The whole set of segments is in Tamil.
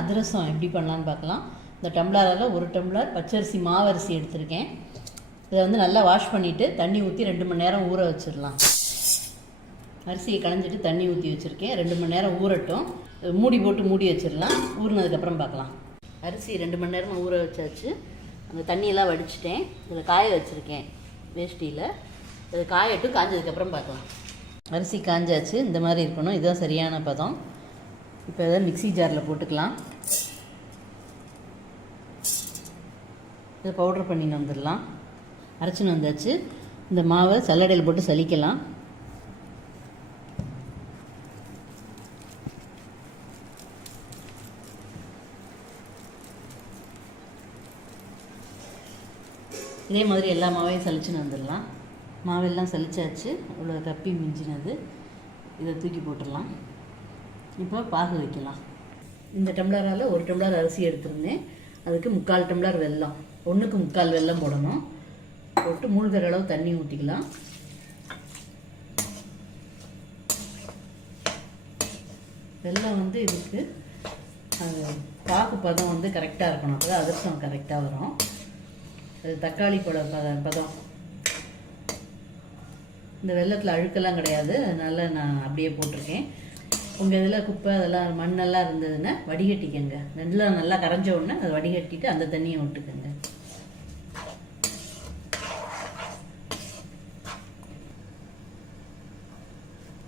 அதிரசம் எப்படி பண்ணலான்னு பார்க்கலாம். இந்த டம்ளரால் 1 டம்ளர் பச்சரிசி மாவரிசி எடுத்திருக்கேன். இதை வந்து நல்லா வாஷ் பண்ணிவிட்டு தண்ணி ஊற்றி 2 மணி நேரம் ஊற வச்சிடலாம். அரிசியை களைஞ்சிட்டு தண்ணி ஊற்றி வச்சுருக்கேன். 2 மணி நேரம் ஊறட்டும். மூடி போட்டு மூடி வச்சிடலாம். ஊறினதுக்கப்புறம் பார்க்கலாம். அரிசி 2 மணி நேரமாக ஊற வச்சாச்சு. அந்த தண்ணியெல்லாம் வடிச்சிட்டேன். இதில் காய வச்சுருக்கேன் வேஷ்டியில். இது காயட்டும், காஞ்சதுக்கப்புறம் பார்க்கலாம். அரிசி காஞ்சாச்சு. இந்த மாதிரி இருக்கணும். இதுதான் சரியான பதம். இப்போ இதை மிக்ஸி ஜாரில் போட்டுக்கலாம். இதை பவுடர் பண்ணின்னு வந்துடலாம். அரைச்சின்னு வந்தாச்சு. இந்த மாவை சல்லடையில் போட்டு சலிக்கலாம். இதே மாதிரி எல்லா மாவையும் சலிச்சுன்னு வந்துடலாம். மாவெல்லாம் சலிச்சாச்சு. இவ்வளோ கப்பி மிஞ்சினது. இதை தூக்கி போட்டுடலாம். இப்போ பாகு வைக்கலாம். இந்த டம்ளரால் 1 டம்ளர் அரிசி எடுத்துருந்தேன். அதுக்கு 3/4 டம்ளர் வெல்லம். 1க்கு 3/4 வெல்லம் போடணும். போட்டு மூழ்கிற அளவு தண்ணி ஊற்றிக்கலாம். வெல்லம் வந்து இதுக்கு பாகு பதம் வந்து கரெக்டாக இருக்கணும். அப்போ தான் அதிரசம் கரெக்டாக வரும். அது தக்காளி பதம். இந்த வெள்ளத்தில் அழுக்கெல்லாம் கிடையாது. அதனால் நான் அப்படியே போட்டிருக்கேன். உங்கள் இதில் குப்பை அதெல்லாம் மண்ணெல்லாம் இருந்ததுன்னா வடிகட்டிக்கங்க. நல்லா கரைஞ்ச உடனே அதை வடிகட்டிட்டு அந்த தண்ணியை விட்டுக்கங்க.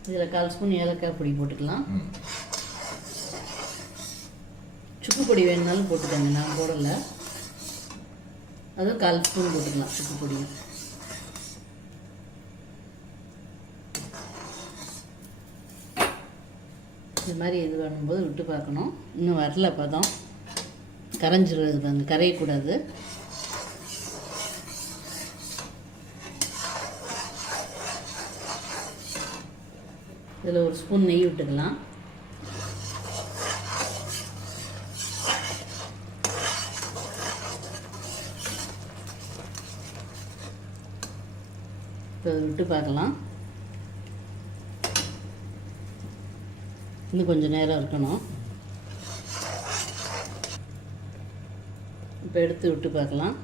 இதில் 1/4 ஸ்பூன் ஏலக்காய் பொடி போட்டுக்கலாம். சுக்கு பொடி வேணுனாலும் போட்டுக்கோங்க. நான் போடலை. அதுவும் 1/4 ஸ்பூன் போட்டுக்கலாம் சுக்கு பொடியும். இது மாதிரி இது பண்ணும்போது விட்டு பார்க்கணும். இன்னும் வரல பதம். கரைஞ்சிருது பாருங்க, கரையக்கூடாது. இதில் 1 ஸ்பூன் நெய் விட்டுக்கலாம். இப்போ விட்டு பார்க்கலாம். இன்னும் கொஞ்சம் நேரம் இருக்கணும். இப்போ எடுத்து விட்டு பார்க்கலாம்.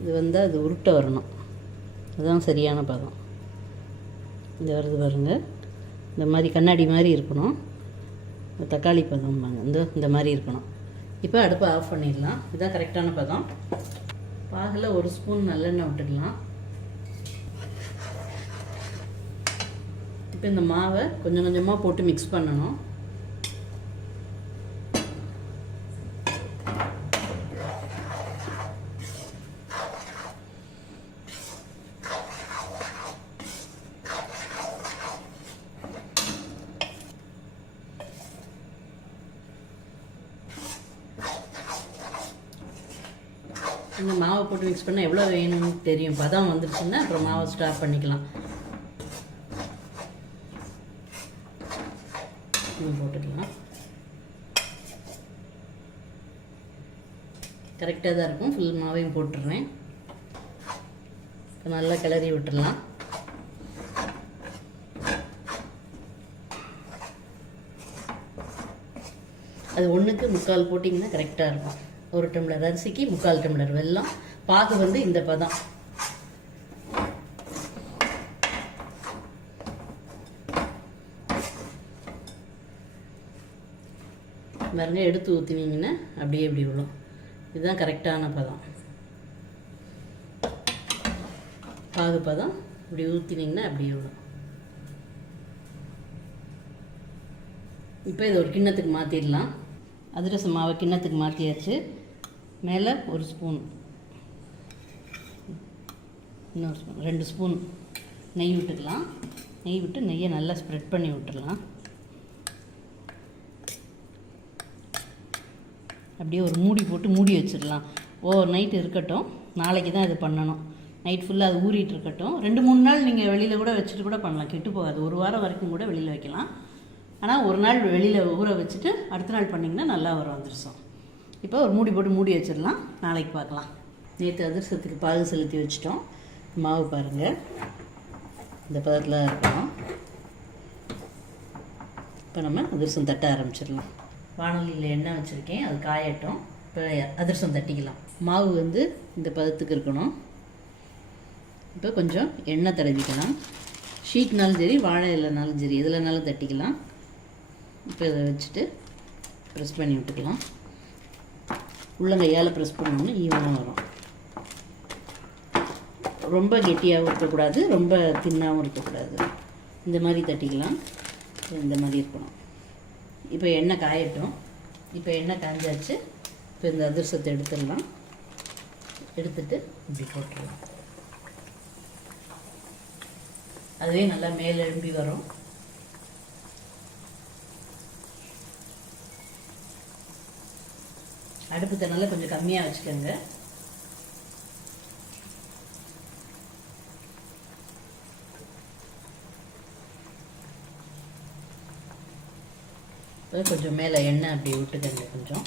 இது வந்து அது உருட்டை வரணும். அதுதான் சரியான பதம். இது வருது பாருங்கள். இந்த மாதிரி கண்ணாடி மாதிரி இருக்கணும். தக்காளி பதம் இந்த மாதிரி இருக்கணும். இப்போ அடுப்பை ஆஃப் பண்ணிடலாம். இதுதான் கரெக்டான பதம். பாகில் 1 ஸ்பூன் நல்லெண்ணெய் விட்டுக்கலாம். இப்போ இந்த மாவை கொஞ்சம் கொஞ்சமாக போட்டு மிக்ஸ் பண்ணணும். இந்த மாவை போட்டு மிக்ஸ் பண்ணால் எவ்வளோ வேணும்னு தெரியும். பதம் வந்துடுச்சுன்னா அப்புறம் மாவை ஸ்டாப் பண்ணிக்கலாம். போட்டுக்கலாம். கரெக்டாக தான் இருக்கும். ஃபுல் மாவையும் போட்டுடுறேன். நல்லா கிளறி விட்டுடலாம். அது 1க்கு 3/4 போட்டிங்கன்னா கரெக்டாக இருக்கும். 1 டம்ளர் அரிசிக்கு 3/4 டம்ளர் வெல்லம். பாகு வந்து இந்த பதம். பாருங்க, எடுத்து ஊற்றினீங்கன்னா அப்படியே இப்படி விழும். இதுதான் கரெக்டான பதம். பாகு பதம். இப்படி ஊற்றினீங்கன்னா அப்படியே விழும். இப்போ இதை ஒரு கிண்ணத்துக்கு மாற்றிடலாம். அதிரசம் மாவை கிண்ணத்துக்கு மாற்றியாச்சு. மேலே 1 ஸ்பூன், இன்னொரு ஸ்பூன், 2 ஸ்பூன் நெய் விட்டுக்கலாம். நெய் விட்டு நெய்யை நல்லா ஸ்ப்ரெட் பண்ணி விட்டுடலாம். அப்படியே ஒரு மூடி போட்டு மூடி வச்சிடலாம். ஓவர் நைட் இருக்கட்டும். நாளைக்கு தான் இது பண்ணணும். நைட் ஃபுல்லாக அது ஊறிட்டு இருக்கட்டும். 2-3 நாள் நீங்கள் வெளியில் கூட வச்சுட்டு கூட பண்ணலாம். கெட்டு போகாது. 1 வாரம் வரைக்கும் கூட வெளியில் வைக்கலாம். ஆனால் 1 நாள் வெளியில் ஊற வச்சுட்டு அடுத்த நாள் பண்ணிங்கன்னா நல்லா வரும் அதிரசம். இப்போ ஒரு மூடி போட்டு மூடி வச்சிடலாம். நாளைக்கு பார்க்கலாம். நேற்று அதிரசத்துக்கு பாகு செலுத்தி வச்சிட்டோம். மாவு பாருங்கள், இந்த பதத்தில் இருக்கணும். இப்போ நம்ம அதிரசம் தட்ட ஆரம்பிச்சிடலாம். வானொலியில் எண்ணெய் வச்சுருக்கேன், அது காயட்டும். இப்போ அதிரசம் தட்டிக்கலாம். மாவு வந்து இந்த பதத்துக்கு இருக்கணும். இப்போ கொஞ்சம் எண்ணெய் தடவிக்கலாம். ஷீட்னாலும் சரி, வாழை இல்லைனாலும் சரி, எதுலனாலும் தட்டிக்கலாம். இப்போ இதை வச்சுட்டு ப்ரெஸ் பண்ணி விட்டுக்கலாம். உள்ளங்கையால் ப்ரெஸ் பண்ணோம்னா ஈவனாக வரும். ரொம்ப கெட்டியாகவும் இருக்கக்கூடாது, ரொம்ப தின்னாகவும் இருக்கக்கூடாது. இந்த மாதிரி தட்டிக்கலாம். இந்த மாதிரி இருக்கணும். இப்போ எண்ணெய் காயட்டும். இப்போ எண்ணெய் காஞ்சாச்சு. இப்போ இந்த அதிரசத்தை எடுத்துடலாம். எடுத்துட்டு இப்படி போட்டுடலாம். அதுவே நல்லா மேலே எழும்பி வரும். அடுப்பு தண்ணால கொஞ்சம் கம்மியாக வச்சுக்கோங்க. கொஞ்சம் மேலே எண்ணெய் அப்படி விட்டுக்கங்க. கொஞ்சம்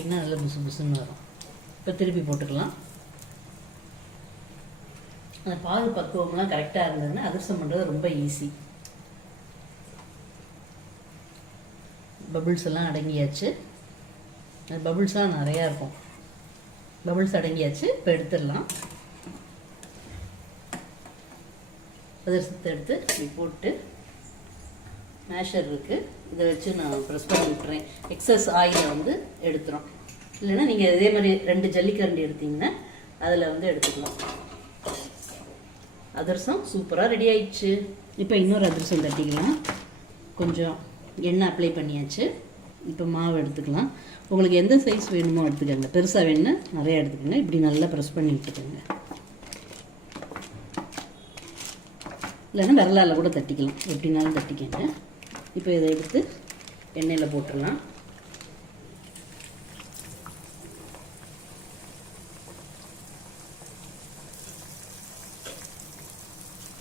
இன்னும் நல்லா புசு புசுன்னு வரும். இப்போ திருப்பி போட்டுக்கலாம். அந்த பால் பக்குவம்லாம் கரெக்டாக இருந்ததுன்னா அதிரசம் பண்ணுறது ரொம்ப ஈஸி. பபுள்ஸ் எல்லாம் அடங்கியாச்சு. அந்த பபுள்ஸ்லாம் நிறையா இருக்கும். பபுள்ஸ் அடங்கியாச்சு. இப்போ எடுத்துடலாம். அதிரசத்தை எடுத்து இப்படி போட்டு மேஷர் இருக்குது, இதை வச்சு நான் ப்ரெஸ் பண்ணி விட்டுறேன். எக்ஸஸ் ஆயிலை வந்து எடுத்துரும். இல்லைன்னா நீங்கள் இதே மாதிரி 2 ஜல்லிக்கரண்டி எடுத்தீங்கன்னா அதில் வந்து எடுத்துக்கலாம். அதிரசம் சூப்பராக ரெடி ஆயிடுச்சு. இப்போ இன்னொரு அதிரசம் தட்டிக்கலாம். கொஞ்சம் எண்ணெய் அப்ளை பண்ணியாச்சு. இப்போ மாவு எடுத்துக்கலாம். உங்களுக்கு எந்த சைஸ் வேணுமோ எடுத்துக்கோங்க. பெருசாக வேணும்னா நிறையா எடுத்துக்கோங்க. இப்படி நல்லா ப்ரெஸ் பண்ணி விட்டுக்கோங்க. இல்லைன்னா விரலால் கூட தட்டிக்கலாம், எப்படினாலும் தட்டிக்கங்க. இப்போ இதை எடுத்து எண்ணெயில் போட்டுடலாம்.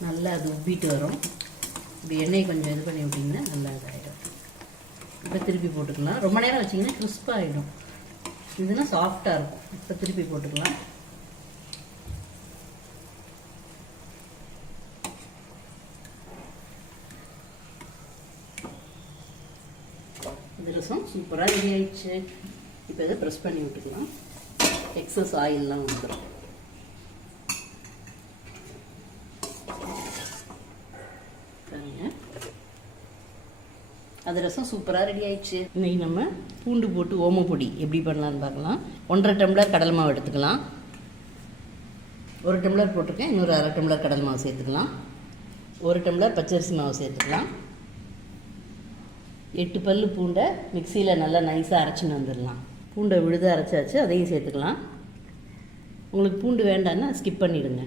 நல்லா அது உப்பிட்டு வரும். இப்போ எண்ணெய் கொஞ்சம் இது பண்ணி விட்டிங்கன்னா நல்லா இதாகிடும். இப்போ திருப்பி போட்டுக்கலாம். ரொம்ப நேரம் வச்சிங்கன்னா கிறிஸ்பாக ஆகிடும். இதுனா சாஃப்டாக இருக்கும். இப்போ திருப்பி போட்டுக்கலாம். அதிரசம் சூப்பராக ரெடி ஆயிடுச்சு. இப்போ இதை ப்ரெஸ் பண்ணி விட்டுக்கலாம். எக்ஸஸ் ஆயிலெலாம் வந்துடும். அதிரசம் சூப்பராக ரெடி ஆயிடுச்சு. இன்னைக்கு நம்ம பூண்டு போட்டு ஓமப்பொடி எப்படி பண்ணலான்னு பார்க்கலாம். 1.5 டம்ளர் கடலை மாவு எடுத்துக்கலாம். 1 டம்ளர் போட்டிருக்கேன். இன்னொரு 1/2 டம்ளர் கடலை மாவு சேர்த்துக்கலாம். 1 டம்ளர் பச்சரிசி மாவு சேர்த்துக்கலாம். 8 பல்லு பூண்டை மிக்சியில் நல்லா நைஸாக அரைச்சின்னு வந்துடலாம். பூண்டை விழுது அரைச்சாச்சு, அதையும் சேர்த்துக்கலாம். உங்களுக்கு பூண்டு வேண்டான்னா ஸ்கிப் பண்ணிவிடுங்க.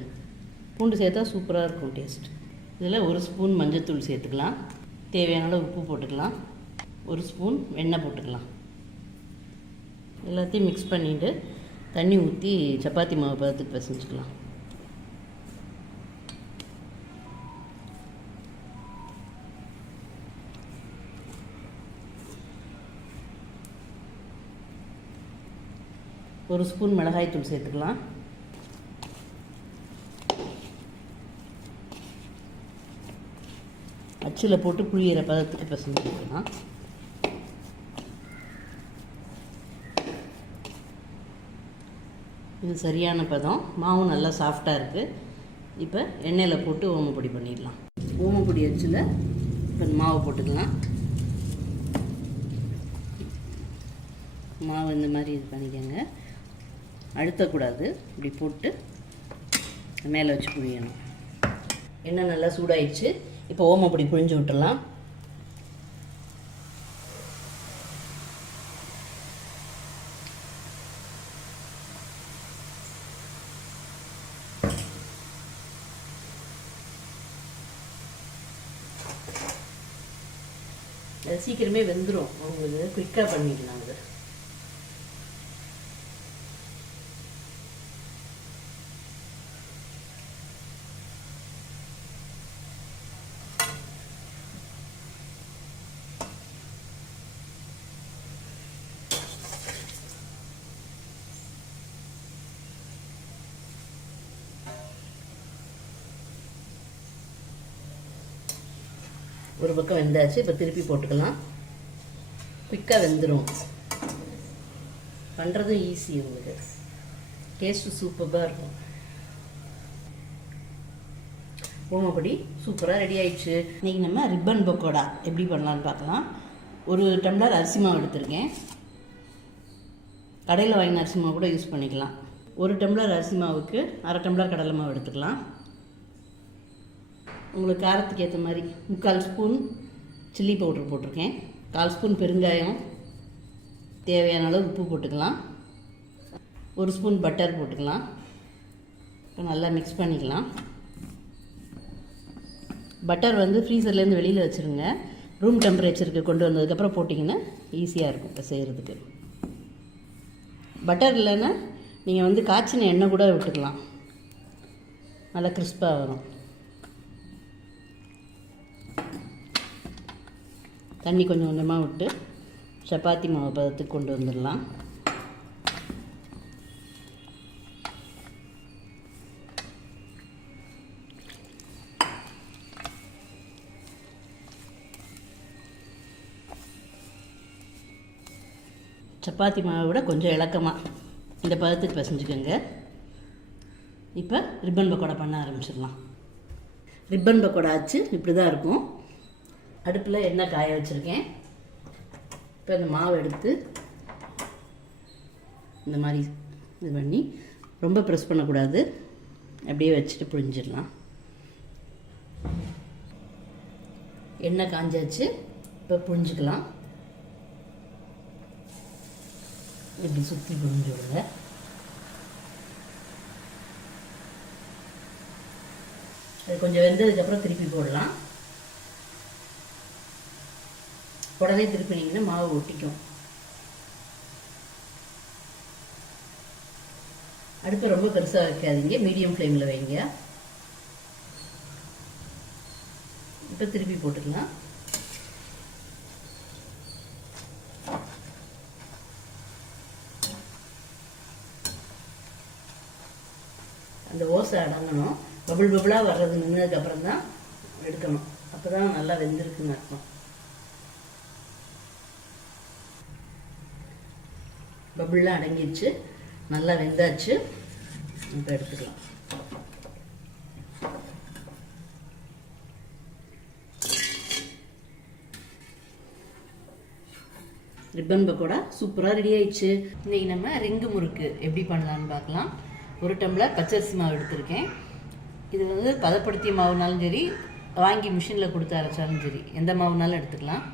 பூண்டு சேர்த்தா சூப்பராக இருக்கும் டேஸ்ட். இதில் 1 ஸ்பூன் மஞ்சள்தூள் சேர்த்துக்கலாம். தேவையான அளவு உப்பு போட்டுக்கலாம். 1 ஸ்பூன் வெண்ணெய் போட்டுக்கலாம். எல்லாத்தையும் மிக்ஸ் பண்ணிவிட்டு தண்ணி ஊற்றி சப்பாத்தி மாவு பதத்துக்கு பிசைஞ்சுக்கலாம். ஒரு ஸ்பூன் மிளகாய்த்தூள் சேர்த்துக்கலாம். அச்சில் போட்டு புளியிற பதத்துக்கு பிசைஞ்சுக்கலாம். இது சரியான பதம். மாவும் நல்லா சாஃப்டாக இருக்குது. இப்போ எண்ணெயில் போட்டு ஓமப்பொடி பண்ணிடலாம். ஓமப்பொடி அச்சில் இப்போ மாவு போட்டுக்கலாம். மாவு இந்த மாதிரி இது பண்ணிக்கோங்க. அழுத்தக்கூடாது. இப்படி போட்டு மேலே வச்சு புழியணும். எண்ணெய் நல்லா சூடாயிடுச்சு. இப்போ ஓமப்பொடி புழிஞ்சு விட்டுடலாம். அது சீக்கிரமே வெந்துடும். உங்களுக்கு குயிக்காக பண்ணிக்கலாம். அது ஒரு பக்கம் வெந்தாச்சு. இப்போ திருப்பி போட்டுக்கலாம். குயிக்காக வெந்துடும். பண்ணுறதும் ஈஸி. உங்களுக்கு டேஸ்ட்டு சூப்பராக இருக்கும். ஓமப்படி சூப்பராக ரெடி ஆயிடுச்சு. இன்றைக்கி நம்ம ரிப்பன் பக்கோடா எப்படி பண்ணலான்னு பார்க்கலாம். ஒரு டம்ளர் அரிசி மாவு எடுத்திருக்கேன். கடையில் வாங்கின அரிசி மாவு கூட யூஸ் பண்ணிக்கலாம். ஒரு டம்ளர் அரிசி மாவுக்கு அரை டம்ளர் கடலை மாவு எடுத்துக்கலாம். உங்களுக்கு காரத்துக்கு ஏற்ற மாதிரி 3/4 ஸ்பூன் சில்லி பவுட்ரு போட்டிருக்கேன். 1/4 ஸ்பூன் பெருங்காயம், தேவையான அளவு உப்பு போட்டுக்கலாம். 1 ஸ்பூன் பட்டர் போட்டுக்கலாம். இப்போ நல்லா மிக்ஸ் பண்ணிக்கலாம். பட்டர் வந்து ஃப்ரீசர்லேருந்து வெளியில் வச்சுருங்க. ரூம் டெம்பரேச்சருக்கு கொண்டு வந்ததுக்கப்புறம் போட்டிங்கன்னா ஈஸியாக இருக்கும் இப்போ செய்கிறதுக்கு. பட்டர் இல்லைன்னா நீங்கள் வந்து காய்ச்சின எண்ணெய் கூட விட்டுக்கலாம். நல்லா கிறிஸ்பாக வரும். தண்ணி கொஞ்சம் கொஞ்சமாக விட்டு சப்பாத்தி மாவு பதத்துக்கு கொண்டு வந்துடலாம். சப்பாத்தி மாவை விட கொஞ்சம் இலக்கமாக இந்த பதத்துக்கு பிசைஞ்சுக்கோங்க. இப்போ ரிப்பன் பக்கோடா பண்ண ஆரம்பிச்சிடலாம். ரிப்பன் பக்கோடா ஆச்சு. இப்படி தான் இருக்கும். அடுப்பில் எண்ணெய் காய வச்சுருக்கேன். இப்போ இந்த மாவு எடுத்து இந்த மாதிரி இது பண்ணி ரொம்ப ப்ரெஸ் பண்ணக்கூடாது. அப்படியே வச்சுட்டு புழிஞ்சிடலாம். எண்ணெய் காஞ்சாச்சு. இப்போ புழிஞ்சிக்கலாம். இப்படி சுற்றி புழிஞ்சு விடுங்க. அது கொஞ்சம் வெந்ததுக்கப்புறம் திருப்பி போடலாம். உடனே திருப்பினீங்கன்னா மாவு ஒட்டிக்கும். அடுப்பை ரொம்ப பெருசாக வைக்காதீங்க, மீடியம் ஃப்ளேமில் வைங்க. இப்போ திருப்பி போட்டுக்கலாம். அந்த ஓசை அடங்கணும். பபுள் பபுளாக வர்றது நின்றதுக்கப்புறம் தான் எடுக்கணும். அப்போ தான் நல்லா வெந்திருக்குன்னு அர்த்தம். பபுள்லாம் அடங்கிடுச்சு. நல்லா வெந்தாச்சு. இப்போ எடுத்துக்கலாம். ரிப்பன் பக்கோடா சூப்பராக ரெடி ஆயிடுச்சு. இன்றைக்கி நம்ம ரிங்கு முறுக்கு எப்படி பண்ணலான்னு பார்க்கலாம். 1 டம்ளர் பச்சரிசி மாவு எடுத்திருக்கேன். இது வந்து பதப்படுத்திய மாவுனாலும் சரி, வாங்கி மிஷினில் கொடுத்து அரைச்சாலும் சரி, எந்த மாவுனாலும் எடுத்துக்கலாம்.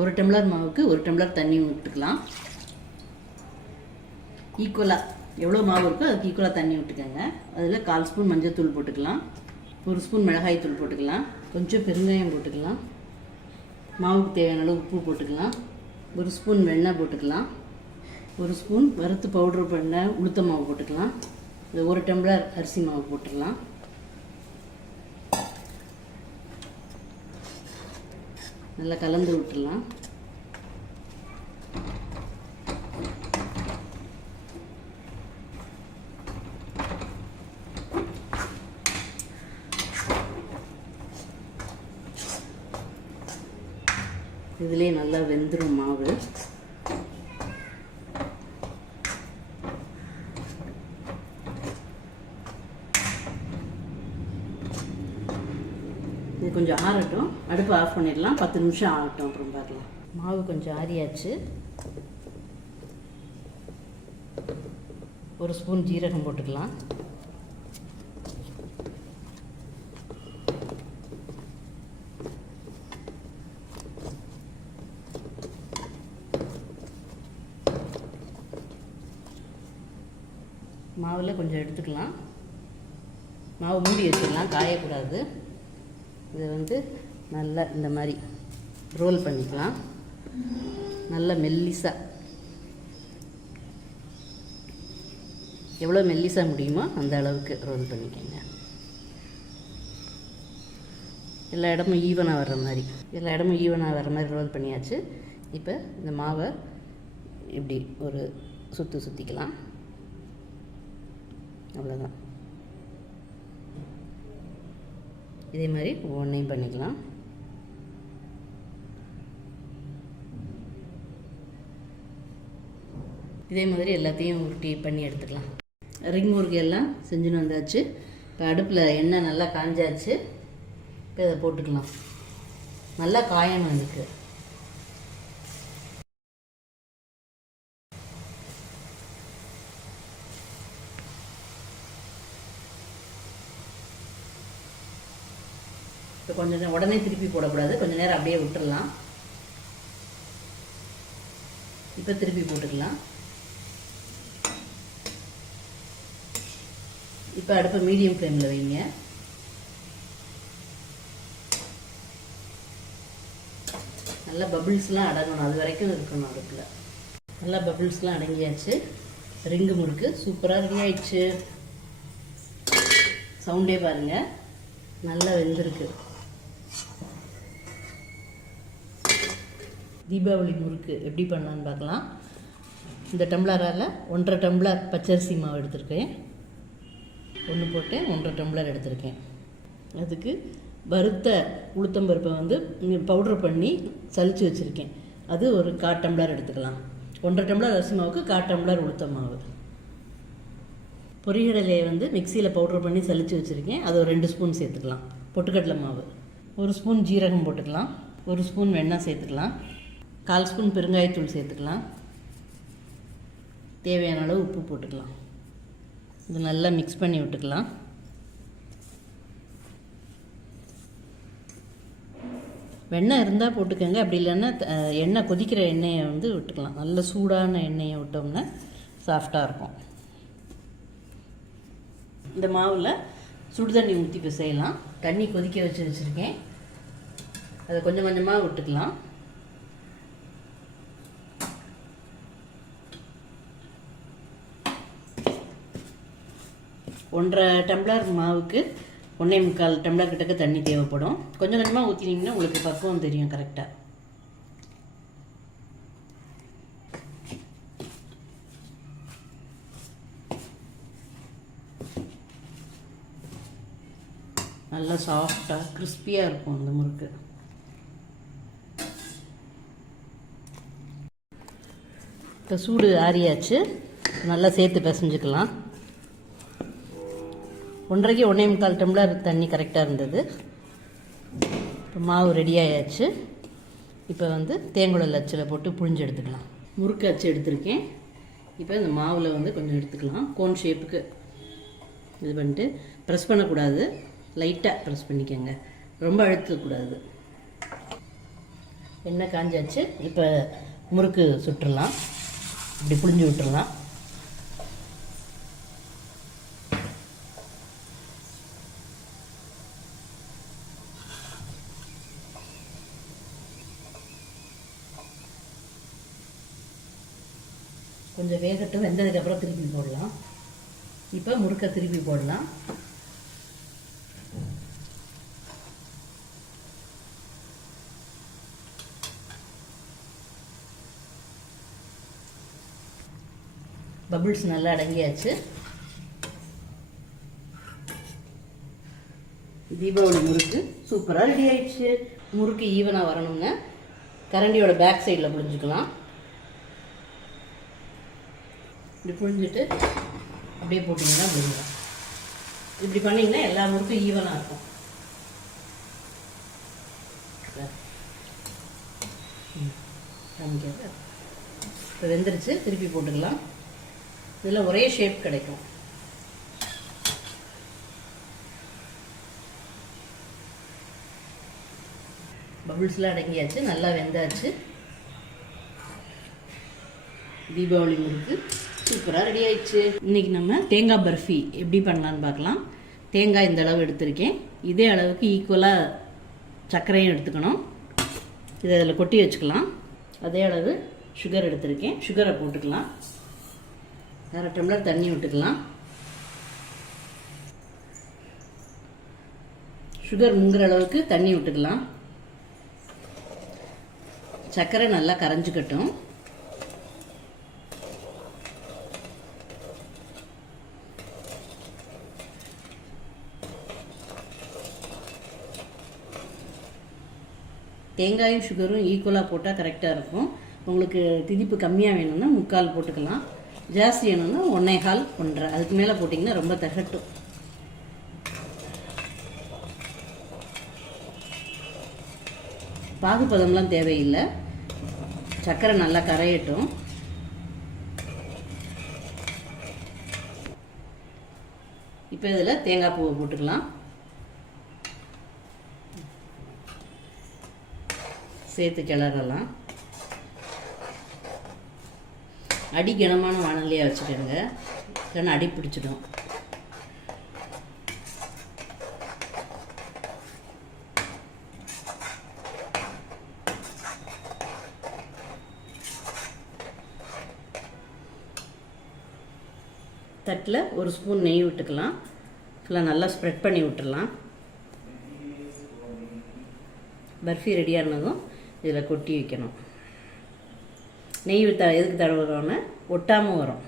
1 டம்ளர் மாவுக்கு 1 டம்ளர் தண்ணி விட்டுக்கலாம். ஈக்குவலாக எவ்வளோ மாவு இருக்கோ அதுக்கு ஈக்குவலாக தண்ணி விட்டுக்கோங்க. அதில் 1/4 ஸ்பூன் மஞ்சள் தூள் போட்டுக்கலாம். 1 ஸ்பூன் மிளகாய் தூள் போட்டுக்கலாம். கொஞ்சம் பெருங்காயம் போட்டுக்கலாம். மாவுக்கு தேவையான அளவு உப்பு போட்டுக்கலாம். 1 ஸ்பூன் வெண்ணெய் போட்டுக்கலாம். 1 ஸ்பூன் வறுத்து பவுட்ரு பண்ண உளுத்த மாவு போட்டுக்கலாம். இது 1 டம்ளர் அரிசி மாவு போட்டுடலாம். நல்லா கலந்து விட்டுடலாம். இதுலேயே நல்லா வெந்துடும் மாவு. இது கொஞ்சம் ஆறட்டும். அடுப்பு ஆஃப் பண்ணிடலாம். 10 நிமிஷம் ஆகட்டும், அப்புறம் பார்க்கலாம். மாவு கொஞ்சம் ஆறியாச்சு. 1 ஸ்பூன் ஜீரகம் போட்டுக்கலாம். மாவில் கொஞ்சம் எடுத்துக்கலாம். மாவு மூடி வச்சிடலாம், காயக்கூடாது. இதை வந்து நல்லா இந்த மாதிரி ரோல் பண்ணிக்கலாம். நல்லா மெல்லிசாக, எவ்வளோ மெல்லிசாக முடியுமோ அந்த அளவுக்கு ரோல் பண்ணிக்கோங்க. எல்லா இடமும் ஈவனாக வர்ற மாதிரி ரோல் பண்ணியாச்சு. இப்போ இந்த மாவை இப்படி ஒரு சுற்றிக்கலாம். அவ்வளோதான். இதே மாதிரி ஒவ்வொன்றையும் பண்ணிக்கலாம். இதே மாதிரி எல்லாத்தையும் உருட்டி பண்ணி எடுத்துக்கலாம். ரிங் முறுக்கு எல்லாம் செஞ்சுன்னு வந்தாச்சு. இப்போ அடுப்பில் எண்ணெய் நல்லா காஞ்சாச்சு. இப்போ இதை போட்டுக்கலாம். நல்லா காயணும் இதுக்கு. இப்போ கொஞ்சம் உடனே திருப்பி போடக்கூடாது, கொஞ்சம் நேரம் அப்படியே விட்டுடலாம். இப்போ திருப்பி போட்டுக்கலாம். இப்போ அடுப்பை மீடியம் ஃப்ளேமில் வைங்க. நல்லா பபிள்ஸ்லாம் அடங்கணும், அது வரைக்கும் இருக்கணும் அடுப்பில். நல்லா பபிள்ஸ்லாம் அடங்கியாச்சு. ரிங்கு முறுக்கு சூப்பராக ரெடி ஆயிடுச்சு. சவுண்டே பாருங்கள், நல்லா வெந்திருக்கு. தீபாவளி முறுக்கு எப்படி பண்ணலான்னு பார்க்கலாம். இந்த டம்ளரால் 1.5 டம்ளர் பச்சரிசி மாவு எடுத்திருக்கேன். 1 போட்டேன், 1.5 டம்ளர் எடுத்திருக்கேன். அதுக்கு வறுத்த உளுத்தம்பருப்பை வந்து பவுடர் பண்ணி சலித்து வச்சுருக்கேன். அது ஒரு 1/4 டம்ளர் எடுத்துக்கலாம். 1.5 டம்ளர் அரிசி மாவுக்கு 1/4 டம்ளர் உளுத்த மாவு. பொரிகடலையை வந்து மிக்சியில் பவுடர் பண்ணி சலித்து வச்சுருக்கேன். அது ஒரு 2 ஸ்பூன் சேர்த்துக்கலாம். பொட்டுக்கடலை மாவு 1 ஸ்பூன், ஜீரகம் போட்டுக்கலாம். 1 ஸ்பூன் வெண்ணெய் சேர்த்துக்கலாம். 1/4 ஸ்பூன் பெருங்காயத்தூள் சேர்த்துக்கலாம். தேவையான அளவு உப்பு போட்டுக்கலாம். இது நல்லா மிக்ஸ் பண்ணி விட்டுக்கலாம். வெண்ணெய் இருந்தால் போட்டுக்கோங்க, அப்படி இல்லைன்னா எண்ணெய் கொதிக்கிற எண்ணெயை வந்து விட்டுக்கலாம். நல்ல சூடான எண்ணெயை விட்டோம்னா சாஃப்டாக இருக்கும். இந்த மாவில் சுடு தண்ணி ஊற்றி பிசையலாம். தண்ணி கொதிக்க வச்சுருக்கேன். அதை கொஞ்சம் கொஞ்சமாக விட்டுக்கலாம். 1.5 டம்ளர் மாவுக்கு 1.25 டம்ளர் கிட்டக்க தண்ணி தேவைப்படும். கொஞ்சம் கொஞ்சமாக ஊற்றினீங்கன்னா உங்களுக்கு பக்குவம் தெரியும் கரெக்டாக. நல்லா சாஃப்டாக கிறிஸ்பியாக இருக்கும் அந்த முறுக்கு. இப்போ சூடு ஆறியாச்சு. நல்லா சேர்த்து பிசைஞ்சுக்கலாம். 1.5க்கு 1.25 டம்ளர் தண்ணி கரெக்டாக இருந்தது. இப்போ மாவு ரெடி ஆயாச்சு. இப்போ வந்து தேங்குழல் அச்சில் போட்டு புழிஞ்சு எடுத்துக்கலாம். முறுக்கு அச்சு எடுத்திருக்கேன். இப்போ இந்த மாவில் வந்து கொஞ்சம் எடுத்துக்கலாம். கோன் ஷேப்புக்கு இது பண்ணிட்டு ப்ரெஸ் பண்ணக்கூடாது, லைட்டாக ப்ரெஸ் பண்ணிக்கோங்க, ரொம்ப அழுத்தக்கூடாது. எண்ணெய் காஞ்சாச்சு. இப்போ முறுக்கு சுட்டுடலாம். இப்படி புழிஞ்சு விட்டுடலாம். கொஞ்சம் வேகட்டும், வெந்ததுக்கப்புறம் திருப்பி போடலாம். இப்போ முறுக்க திருப்பி போடலாம். பபிள்ஸ் நல்லா அடங்கியாச்சு. தீபாவளி முறுக்கு சூப்பராக ரெடி ஆயிடுச்சு. முறுக்கு ஈவனாக வரணும்னா கரண்டியோட பேக் சைடில் புழிஞ்சுக்கலாம். இப்படி புழிஞ்சிட்டு அப்படியே போட்டிங்கன்னா புழிஞ்சிடும். இப்படி பண்ணிங்கன்னா எல்லா முறுக்கும் ஈவனாக இருக்கும். இப்போ வெந்துருச்சு. திருப்பி போட்டுக்கலாம். இதில் ஒரே ஷேப் கிடைக்கும். பபிள்ஸ்லாம் அடங்கியாச்சு. நல்லா வெந்தாச்சு. தீபாவளி முறுக்கு சூப்பராக ரெடி ஆயிடுச்சு. இன்றைக்கி நம்ம தேங்காய் பர்ஃபி எப்படி பண்ணலான்னு பார்க்கலாம். தேங்காய் இந்த அளவு எடுத்திருக்கேன். இதே அளவுக்கு ஈக்குவலாக சர்க்கரையும் எடுத்துக்கணும். இதை அதில் கொட்டி வச்சுக்கலாம். அதே அளவு சுகர் எடுத்திருக்கேன். சுகரை போட்டுக்கலாம். 1/2 டம்ளர் தண்ணி விட்டுக்கலாம். சுகர் முங்குற அளவுக்கு தண்ணி விட்டுக்கலாம். சர்க்கரை நல்லா கரைஞ்சிக்கட்டும். தேங்காயும் சுகரும் ஈக்குவலாக போட்டால் கரெக்டாக இருக்கும். உங்களுக்கு திதிப்பு கம்மியாக வேணும்னா 3/4 போட்டுக்கலாம். ஜாஸ்தி வேணும்னா 1.25 1/2. அதுக்கு மேலே போட்டிங்கன்னா ரொம்ப தகட்டும். பாகுபதம்லாம் தேவையில்லை. சர்க்கரை நல்லா கரையட்டும். இப்போ இதில் தேங்காய் பூவை போட்டுக்கலாம். சேர்த்து கிளறலாம். அடி கனமான வானலியாக வச்சுக்கோங்க, இல்லைன்னா அடி பிடிச்சிடும். தட்டில் 1 ஸ்பூன் நெய் விட்டுக்கலாம். ஃபுல்லாக நல்லா ஸ்ப்ரெட் பண்ணி விட்டுடலாம். பர்ஃபி ரெடியானதும் இதில் கொட்டி வைக்கணும். நெய் எதுக்கு தடவுறோன்னா ஒட்டாமல் வரும்.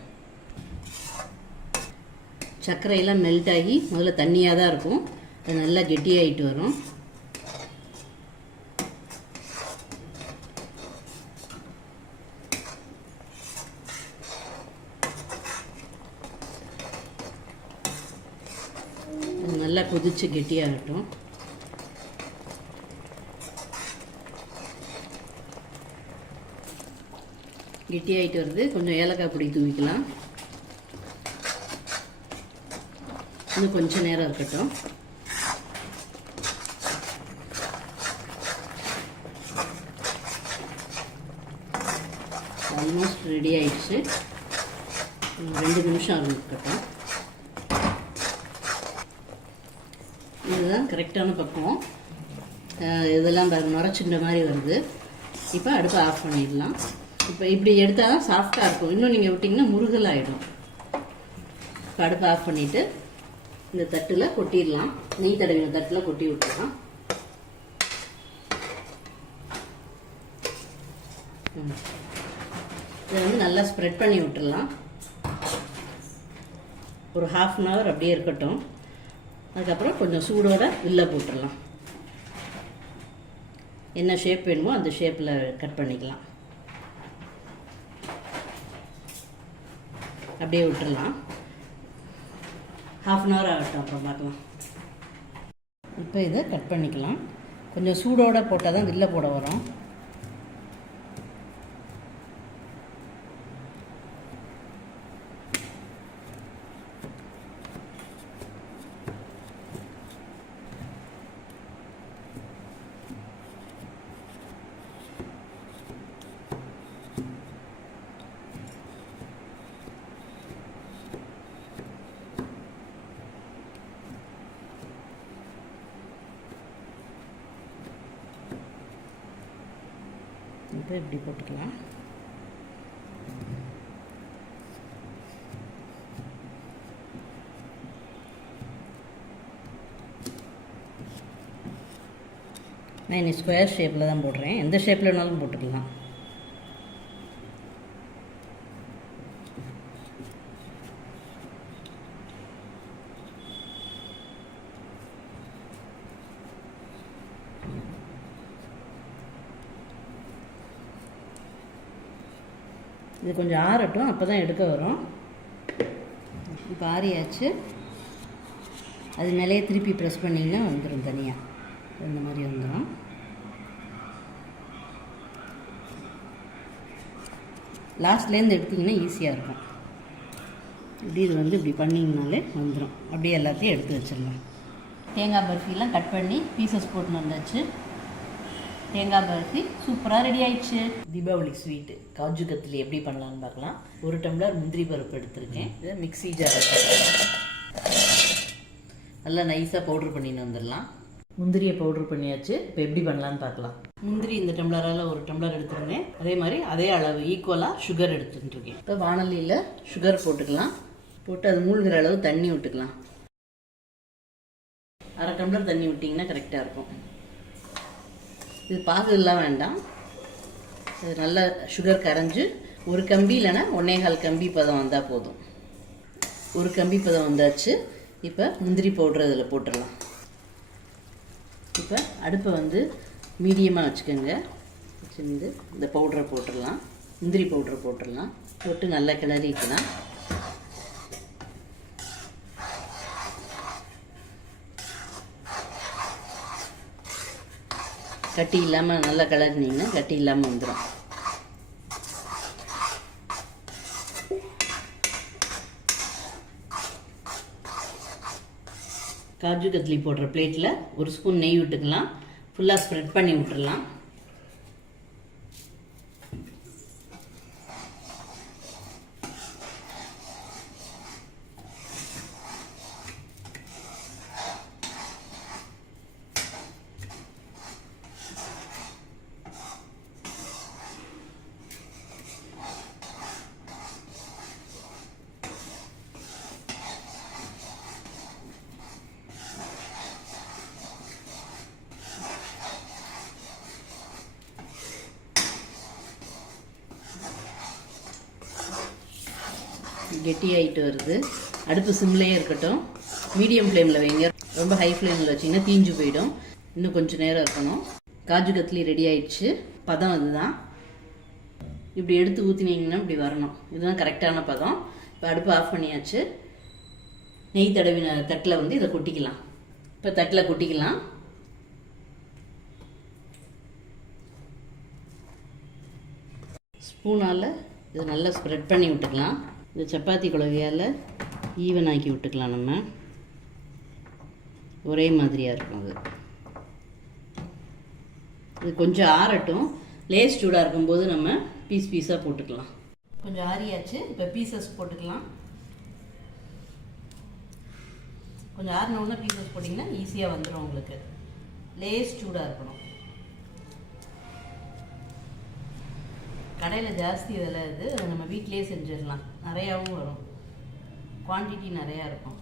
சர்க்கரையெல்லாம் மெல்ட் ஆகி முதல்ல தண்ணியாக தான் இருக்கும், அது நல்லா கெட்டியாகிட்டு வரும். நல்லா கொதிச்சு கெட்டியாகட்டும். கெட்டியாகிட்டு வருது. கொஞ்சம் ஏலக்காய் பொடி தூவிக்கலாம். இன்னும் கொஞ்சம் நேரம் இருக்கட்டும். ஆல்மோஸ்ட் ரெடி ஆயிடுச்சு. 2 நிமிஷம் இருக்கட்டும். இதுதான் கரெக்டான பக்குவம். இதெல்லாம் நுரைச்சின்ற மாதிரி வருது. இப்போ அடுப்பை ஆஃப் பண்ணிடலாம். இப்போ இப்படி எடுத்தால் தான் சாஃப்டாக இருக்கும். இன்னும் நீங்கள் விட்டிங்கன்னா முருகல் ஆகிடும். இப்போ அடுப்பை ஆஃப் பண்ணிவிட்டு இந்த தட்டில் கொட்டிடலாம். நெய் தடவின தட்டில் கொட்டி விட்டுடலாம். இதை வந்து நல்லா ஸ்ப்ரெட் பண்ணி விட்டுடலாம். ஒரு 1/2 hour அப்படியே இருக்கட்டும். அதுக்கப்புறம் கொஞ்சம் சூடோட உள்ளே போட்டுடலாம். என்ன ஷேப் வேணுமோ அந்த ஷேப்பில் கட் பண்ணிக்கலாம். அப்படியே விட்டுடலாம். 1/2 hour ஆகட்டும், அப்புறம் பார்க்கலாம். இப்போ இதை கட் பண்ணிக்கலாம். கொஞ்சம் சூடோடு போட்டால் தான் வில்ல போட வரும். இப்போ இப்படி போட்டுக்கலாம். நான் இன்னைக்கு ஸ்கொயர் ஷேப்பில் தான் போடுறேன். எந்த ஷேப்பில் வேணாலும் போட்டுக்கலாம். இது கொஞ்சம் ஆறட்டும், அப்போ தான் எடுக்க வரும். இப்போ ஆறியாச்சு. அது மேலேயே திருப்பி ப்ரெஸ் பண்ணிங்கன்னா வந்துடும் தனியாக. இந்த மாதிரி வந்துடும். லாஸ்ட்லேருந்து எடுத்திங்கன்னா ஈஸியாக இருக்கும். இப்படி இது வந்து இப்படி பண்ணிங்கனாலே வந்துடும். அப்படியே எல்லாத்தையும் எடுத்து வச்சிடலாம். தேங்காய் பர்ஃபிலாம் கட் பண்ணி பீசஸ் போட்டுன்னு வந்தாச்சு. தேங்காய் பர்ஃபி சூப்பராக ரெடி ஆயிடுச்சு. தீபாவளி ஸ்வீட்டு காஜு கத்திலி எப்படி பண்ணலான்னு பார்க்கலாம். 1 டம்ளர் முந்திரி பருப்பு எடுத்திருக்கேன். இதை மிக்ஸி ஜார் நல்லா நைஸாக பவுட்ரு பண்ணின்னு வந்துடலாம். முந்திரியை பவுட்ரு பண்ணியாச்சு. இப்போ எப்படி பண்ணலான்னு பார்க்கலாம். முந்திரி இந்த டம்ளரால் 1 டம்ளர் எடுத்துருந்தேன். அதே மாதிரி அதே அளவு ஈக்குவலாக சுகர் எடுத்துட்டுருக்கேன். இப்போ வானலியில் சுகர் போட்டுக்கலாம். போட்டு அது மூழ்கிற அளவு தண்ணி விட்டுக்கலாம். 1/2 டம்ளர் தண்ணி விட்டிங்கன்னா கரெக்டாக இருக்கும். இது பாகு எல்லாம் வேண்டாம். இது நல்லா சுகர் கரைஞ்சி 1 கம்பி இல்லைன்னா 1.25 கம்பி பதம் வந்தால் போதும். 1 கம்பி பதம் வந்தாச்சு. இப்போ முந்திரி பவுடர் இதில் போட்டுடலாம். இப்போ அடுப்பை வந்து மீடியமாக வச்சுக்கோங்க. வச்சுருந்து இந்த பவுடரை போட்டுடலாம், முந்திரி பவுடரை போட்டுடலாம். போட்டு நல்லா கிளறிக்கலாம். கட்டி இல்லாமல் நல்லா கிளறினீங்கன்னா கட்டி இல்லாமல் வந்துடும். காஜு கத்லி போடுற பிளேட்டில் ஒரு ஸ்பூன் நெய் விட்டுக்கலாம். ஃபுல்லாக ஸ்ப்ரெட் பண்ணி விட்டுடலாம். கெட்டியாகிட்டு வருது. அடுப்பு சிம்லேயே இருக்கட்டும். மீடியம் ஃப்ளேமில் வைங்க. ரொம்ப ஹை ஃப்ளேமில் வச்சிங்கன்னா தீஞ்சு போயிடும். இன்னும் கொஞ்சம் நேரம் இருக்கணும். காஜு கத்லி ரெடி ஆயிடுச்சு. பதம் அதுதான். இப்படி எடுத்து ஊற்றினீங்கன்னா இப்படி வரணும். இதுதான் கரெக்டான பதம். இப்போ அடுப்பு ஆஃப் பண்ணியாச்சு. நெய் தடவின தட்டில் வந்து இதை கொட்டிக்கலாம். இப்போ தட்டில் கொட்டிக்கலாம். ஸ்பூனால் இதை நல்லா ஸ்ப்ரெட் பண்ணி விட்டுக்கலாம். இந்த சப்பாத்தி குழவையால் ஈவன் ஆக்கி விட்டுக்கலாம். நம்ம ஒரே மாதிரியாக இருக்கும். இது கொஞ்சம் ஆறட்டும். லேஸ் சூடாக இருக்கும்போது நம்ம பீஸ் பீஸாக போட்டுக்கலாம். கொஞ்சம் ஆறியாச்சு. இப்போ பீசஸ் போட்டுக்கலாம். கொஞ்சம் ஆறினோன்னா பீசஸ் போட்டிங்கன்னா ஈஸியாக வந்துடும் உங்களுக்கு. லேஸ் சூடாக இருக்கணும். கடையில் ஜாஸ்தி விலை இது. நம்ம வீட்டிலே செஞ்சிடலாம். நிறையாவும் வரும். குவான்டிட்டி நிறையா இருக்கும்.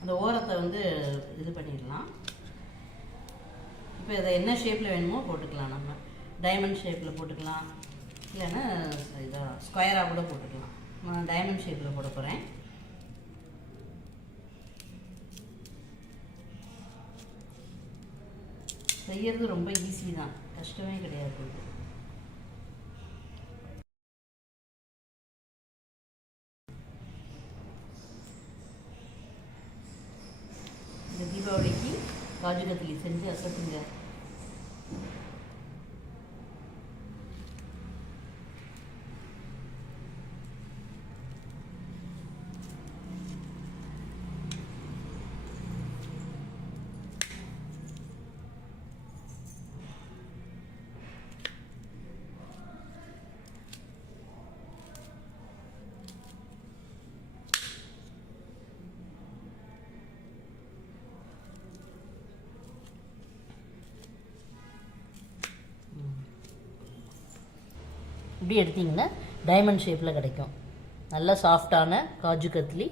அந்த ஓரத்தை வந்து இது பண்ணிடலாம். இப்போ இதை என்ன ஷேப்பில் வேணுமோ போட்டுக்கலாம். நம்ம டைமண்ட் ஷேப்பில் போட்டுக்கலாம், இல்லைன்னா இதாக ஸ்கொயராக கூட போட்டுக்கலாம். நான் டைமண்ட் ஷேப்பில் போட போகிறேன். செய்யறது ரொம்ப ஈஸி தான், கஷ்டமே கிடையாது. இந்த தீபாவளிக்கு காஜு கத்லி செஞ்சு அசத்துங்க. இப்படி எடுத்திங்கன்னா டைமண்ட் ஷேப்பில் கிடைக்கும். நல்லா சாஃப்டான காஜு கத்லி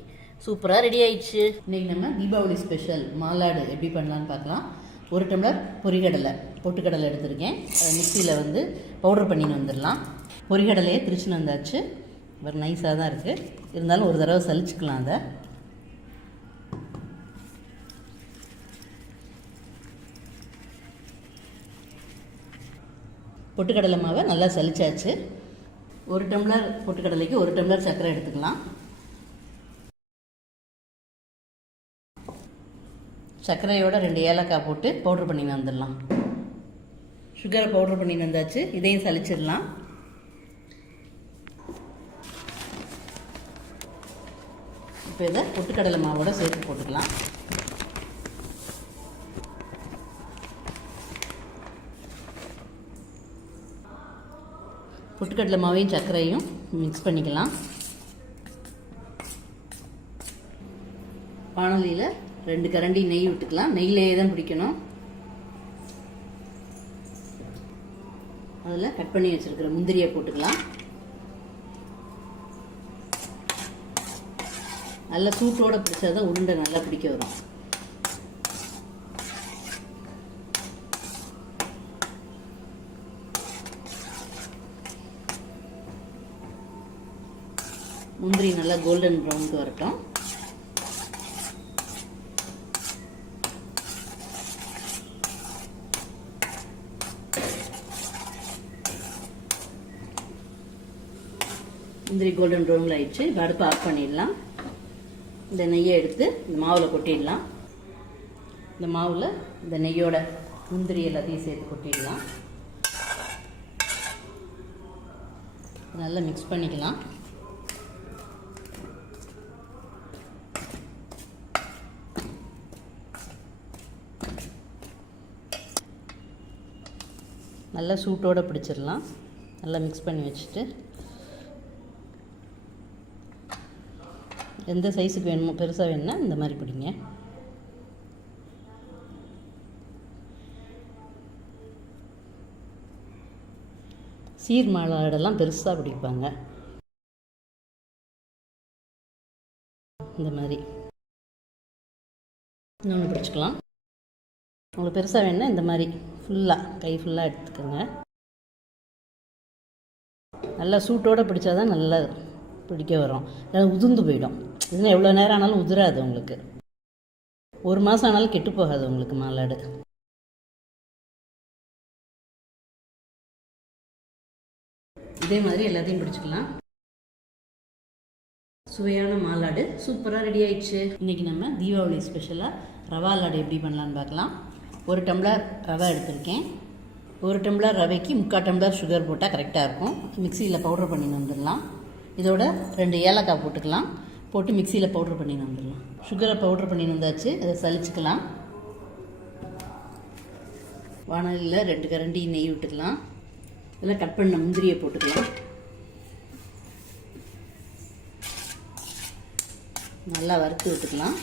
சூப்பராக ரெடி ஆயிடுச்சு. இன்றைக்கி நம்ம தீபாவளி ஸ்பெஷல் மாலாடு எப்படி பண்ணலான்னு பார்க்கலாம். 1 டம்ளர் பொரிகடலை, பொட்டுக்கடலை எடுத்திருக்கேன். அதை மிக்சியில் வந்து பவுடர் பண்ணின்னு வந்துடலாம். பொரிகடலையே திரிச்சுன்னு வந்தாச்சு. ஒரு நைஸாக தான் இருக்குது, இருந்தாலும் ஒரு தடவை சலிச்சுக்கலாம். அதை பொட்டுக்கடலை மாவை நல்லா சலிச்சாச்சு. 1 டம்ளர் பொட்டுக்கடலைக்கு 1 டம்ளர் சர்க்கரை எடுத்துக்கலாம். சர்க்கரையோட 2 ஏலக்காய் போட்டு பவுடர் பண்ணி வந்துடலாம். சுகரை பவுடர் பண்ணி வந்தாச்சு. இதையும் சலிச்சிடலாம். இப்போ இதை பொட்டுக்கடலை மாவோட சேர்த்து போட்டுக்கலாம். பொட்டுக்கடலை மாவையும் சர்க்கரையும் மிக்ஸ் பண்ணிக்கலாம். வாணலியில் 2 கரண்டி நெய் விட்டுக்கலாம். நெய்யிலேயே தான் பிடிக்கணும். அதில் கட் பண்ணி வச்சுருக்கிற முந்திரியை போட்டுக்கலாம். நல்லா சூட்டோடு பிடிச்சா தான் உருண்டை நல்லா பிடிக்க வரும். முந்திரி நல்லா கோல்டன் ப்ரௌனுக்கு வரட்டும். முந்திரி கோல்டன் ப்ரௌனில் ஆயிடுச்சு. இப்போ அடுப்பு ஆஃப் பண்ணிடலாம். இந்த நெய்யை எடுத்து இந்த மாவில் கொட்டிடலாம். இந்த மாவில் இந்த நெய்யோட முந்திரி எல்லாத்தையும் சேர்த்து கொட்டிடலாம். நல்லா மிக்ஸ் பண்ணிக்கலாம். நல்லா சூட்டோடு பிடிச்சிடலாம். நல்லா மிக்ஸ் பண்ணி வச்சுட்டு எந்த சைஸுக்கு வேணுமோ, பெருசாக வேணும்னா இந்த மாதிரி பிடிங்க. சீர் மாலாடெல்லாம் பெருசாக பிடிப்பாங்க. இந்த மாதிரி இன்னொன்று பிடிச்சிக்கலாம். உங்களுக்கு பெருசாக வேணும்னா இந்த மாதிரி ஃபுல்லாக கை ஃபுல்லாக எடுத்துக்கோங்க. நல்லா சூட்டோடு பிடிச்சா தான் நல்லா பிடிக்க வரும். இல்லை உதிர்ந்து போயிடும். இதுனா எவ்வளோ நேரம் ஆனாலும் உதிராது உங்களுக்கு. 1 மாதம் ஆனாலும் கெட்டு போகாது உங்களுக்கு மாலாடு. இதே மாதிரி எல்லாத்தையும் பிடிச்சிக்கலாம். சுவையான மாலாடு சூப்பராக ரெடி ஆயிடுச்சு. இன்றைக்கி நம்ம தீபாவளி ஸ்பெஷலாக ரவா லாடு எப்படி பண்ணலான்னு பார்க்கலாம். 1 டம்ளர் ரவை எடுத்திருக்கேன். 1 டம்ளர் ரவைக்கு 3/4 டம்ளர் சுகர் போட்டால் கரெக்டாக இருக்கும். மிக்சியில் பவுடர் பண்ணி வந்துடலாம். இதோட 2 ஏலக்காய் போட்டுக்கலாம். போட்டு மிக்சியில் பவுடர் பண்ணி வந்துடலாம். சுகரை பவுடர் பண்ணி வந்தாச்சு. அதை சலிச்சுக்கலாம். வானலியில் 2 கரண்டி நெய் விட்டுக்கலாம். இதில் கட் பண்ண முந்திரியை போட்டுக்கலாம். நல்லா வறுத்து விட்டுக்கலாம்.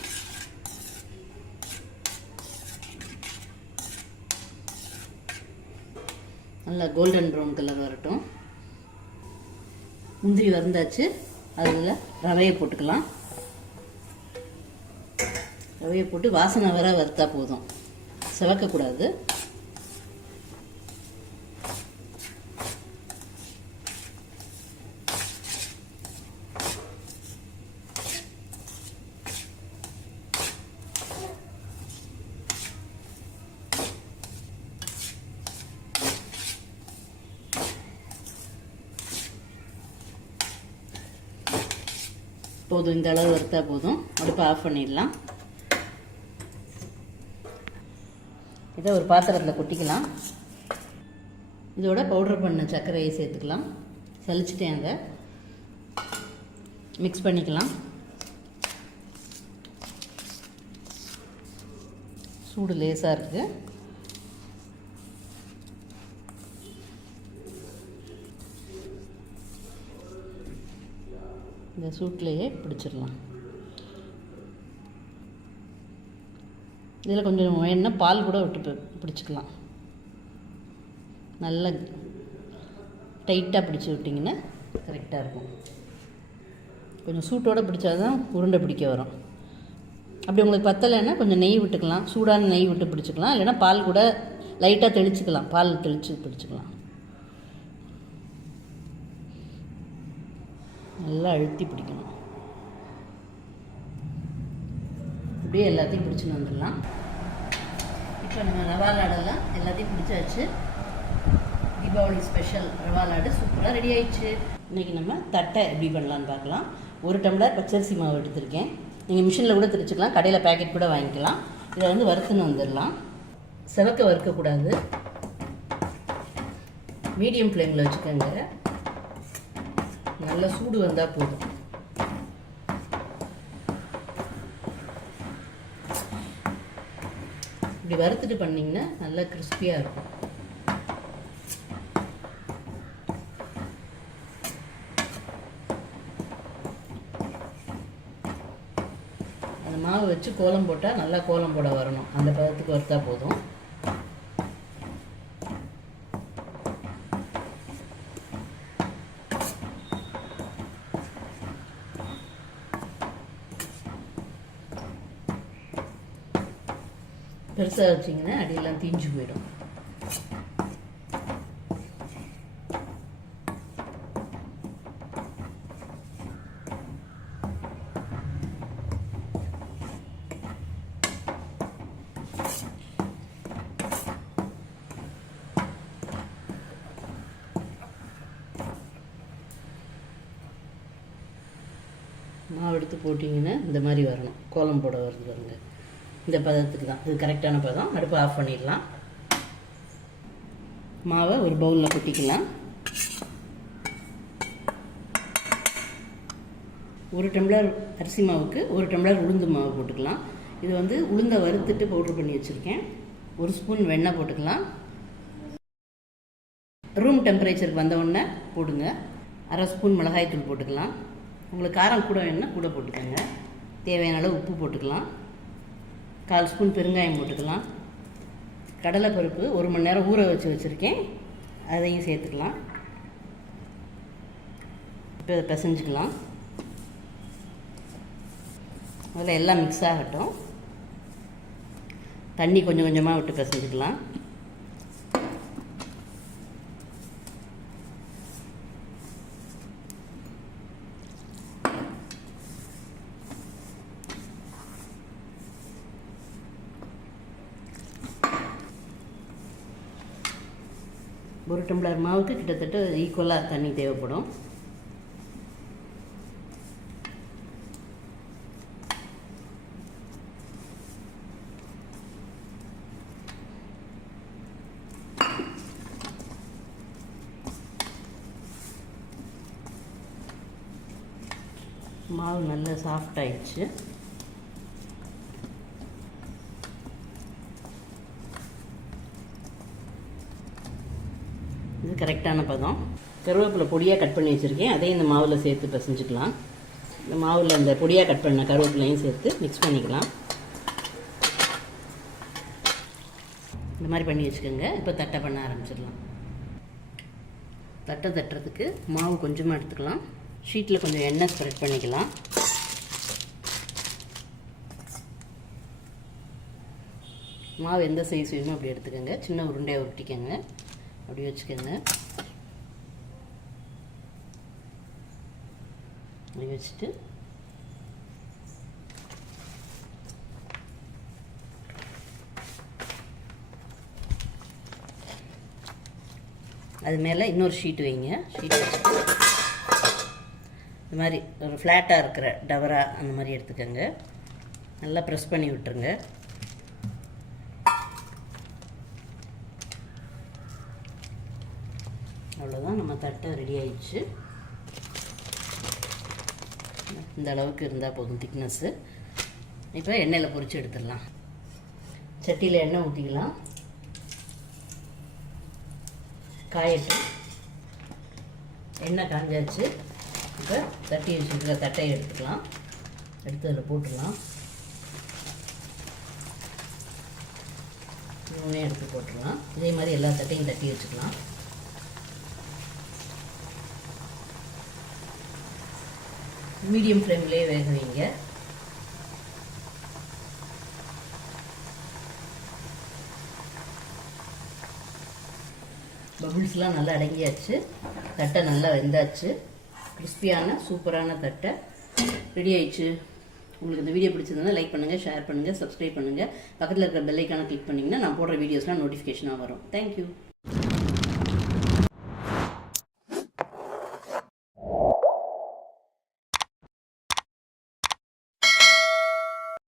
நல்லா கோல்டன் ப்ரௌன் கலர் வரட்டும். முந்திரி வறுந்தாச்சு. அதில் ரவையை போட்டுக்கலாம். ரவையை போட்டு வாசனை வர வறுத்தா போதும், சிவக்கக்கூடாது. போதும், இந்த அளவு வறுத்தா போதும். அடுப்பை ஆஃப் பண்ணிடலாம். இதை ஒரு பாத்திரத்தில் கொட்டிக்கலாம். இதோட பவுடர் பண்ண சர்க்கரையை சேர்த்துக்கலாம். சலிச்சுட்டேன். அதை மிக்ஸ் பண்ணிக்கலாம். சூடு லேசாக இருக்குது. இந்த சூட்லேயே பிடிச்சிடலாம். இதில் கொஞ்சம் வேணுன்னா பால் கூட விட்டு பிடிச்சிக்கலாம். நல்லா டைட்டாக பிடிச்சி விட்டிங்கன்னா கரெக்டாக இருக்கும். கொஞ்சம் சூட்டோடு பிடிச்சா தான் உருண்டை பிடிக்க வரும். அப்படி உங்களுக்கு பத்தலைன்னா கொஞ்சம் நெய் விட்டுக்கலாம். சூடான நெய் விட்டு பிடிச்சிக்கலாம். இல்லைன்னா பால் கூட லைட்டாக தெளிச்சிக்கலாம். பால் தெளித்து பிடிச்சிக்கலாம். நல்லா அழுத்தி பிடிக்கணும். இப்படியே எல்லாத்தையும் பிடிச்சின்னு வந்துடலாம். இப்போ நம்ம ரவா லாடெல்லாம் எல்லாத்தையும் பிடிச்சாச்சு. தீபாவளி ஸ்பெஷல் ரவா லாடு சூப்பராக ரெடி ஆயிடுச்சு. இன்றைக்கி நம்ம தட்டை எப்படி பண்ணலான்னு பார்க்கலாம். 1 டம்ளர் பச்சரிசி மாவு எடுத்திருக்கேன். நீங்கள் மிஷினில் கூட திரிச்சிக்கலாம். கடையில் பேக்கெட் கூட வாங்கிக்கலாம். இதை வந்து வறுத்துன்னு வந்துடலாம். செவக்க வறுக்கக்கூடாது. மீடியம் ஃப்ளேமில் வச்சுக்கோங்க. நல்லா சூடு வந்தால் போதும். இப்படி வறுத்துட்டு பண்ணிங்கன்னா நல்லா கிறிஸ்பியாக இருக்கும். அந்த மாவு வச்சு கோலம் போட்டால் நல்லா கோலம் போட வரணும். அந்த பதத்துக்கு வறுத்தா போதும். பெருசாக வச்சிங்கன்னா அடியெல்லாம் தீஞ்சு போயிடும். மாவு எடுத்து போட்டிங்கன்னா இந்த மாதிரி வரணும், கோலம் போட வருது பாருங்க. இந்த பதத்துக்கு தான் இது கரெக்டான பதம். அடுப்பு ஆஃப் பண்ணிடலாம். மாவை ஒரு பவுலில் கொட்டிக்கலாம். 1 டம்ளர் அரிசி மாவுக்கு 1 டம்ளர் உளுந்து மாவு போட்டுக்கலாம். இது வந்து உளுந்தை வறுத்துட்டு பவுட்ரு பண்ணி வச்சுருக்கேன். 1 ஸ்பூன் வெண்ணெய் போட்டுக்கலாம். ரூம் டெம்பரேச்சருக்கு வந்த உடனே போடுங்க. 1/2 ஸ்பூன் மிளகாய்த்தூள் போட்டுக்கலாம். உங்களுக்கு காரம் கூட வேணும்னா கூட போட்டுக்கோங்க. தேவையான அளவு உப்பு போட்டுக்கலாம். 1/4 ஸ்பூன் பெருங்காயம் போட்டுக்கலாம். கடலைப்பருப்பு 1 மணி நேரம் ஊற வச்சுருக்கேன், அதையும் சேர்த்துக்கலாம். இப்போ அதை பிசைஞ்சிக்கலாம். அதில் எல்லாம் மிக்ஸ் ஆகட்டும். தண்ணி கொஞ்சம் கொஞ்சமாக விட்டு பிசைஞ்சிக்கலாம். ஒரு டம்ளர் மாவுக்கு கிட்டத்தட்ட ஈக்குவலாக தண்ணி தேவைப்படும். மாவு நல்லா சாஃப்ட் ஆயிடுச்சு. இது கரெக்டான பதம். கருவேப்பிலை பொடியாக கட் பண்ணி வச்சுருக்கேன், அதையும் இந்த மாவில் சேர்த்து பிசைஞ்சுக்கலாம். இந்த மாவில் அந்த பொடியாக கட் பண்ண கருவேப்பிலையும் சேர்த்து மிக்ஸ் பண்ணிக்கலாம். இந்த மாதிரி பண்ணி வச்சுக்கோங்க. இப்போ தட்டை பண்ண ஆரம்பிச்சிடலாம். தட்டை தட்டுறதுக்கு மாவு கொஞ்சமாக எடுத்துக்கலாம். ஷீட்டில் கொஞ்சம் எண்ணெய் ஸ்ப்ரெட் பண்ணிக்கலாம். மாவு எந்த சைஸ் வேணுமோ அப்படி எடுத்துக்கோங்க. சின்ன உருண்டையாக உருட்டிக்கோங்க, அப்படி வச்சுக்கோங்க. அப்படி வச்சுட்டு அது மேலே இன்னொரு ஷீட் வைங்க. ஷீட் வச்சுட்டு இந்த மாதிரி ஒரு ஃப்ளாட்டாக இருக்கிற டவரா அந்த மாதிரி எடுத்துக்கோங்க. நல்லா ப்ரெஸ் பண்ணி விட்டுருங்க. அவ்வளோதான், நம்ம தட்டை ரெடி ஆயிடுச்சு. இந்த அளவுக்கு இருந்தால் போதும் திக்னஸ்ஸு. இப்போ எண்ணெயில் பொரித்து எடுத்துடலாம். சட்டியில் எண்ணெய் ஊற்றிக்கலாம். காயட்டும். எண்ணெய் காஞ்சாச்சு. இப்போ தட்டி வச்சுருக்கிற தட்டையை எடுத்துக்கலாம். எடுத்து அதில் போட்டுடலாம். இன்னொன்னே எடுத்து போட்டுடலாம். இதே மாதிரி எல்லா தட்டையும் தட்டி வச்சுக்கலாம். மீடியம் ஃப்ளேம்லேயே வேக வைங்க. பபுள்ஸ்லாம் நல்லா அடங்கியாச்சு. தட்டை நல்லா வெந்தாச்சு. கிறிஸ்பியான சூப்பரான தட்டை ரெடி ஆயிடுச்சு. உங்களுக்கு இந்த வீடியோ பிடிச்சிருந்தா லைக் பண்ணுங்கள், ஷேர் பண்ணுங்கள், சப்ஸ்கிரைப் பண்ணுங்கள். பக்கத்தில் இருக்கிற பெல் ஐக்கானை கிளிக் பண்ணிங்கன்னா நான் போடுற வீடியோஸ்லாம் நோட்டிஃபிகேஷனாக வரும். தேங்க்யூ.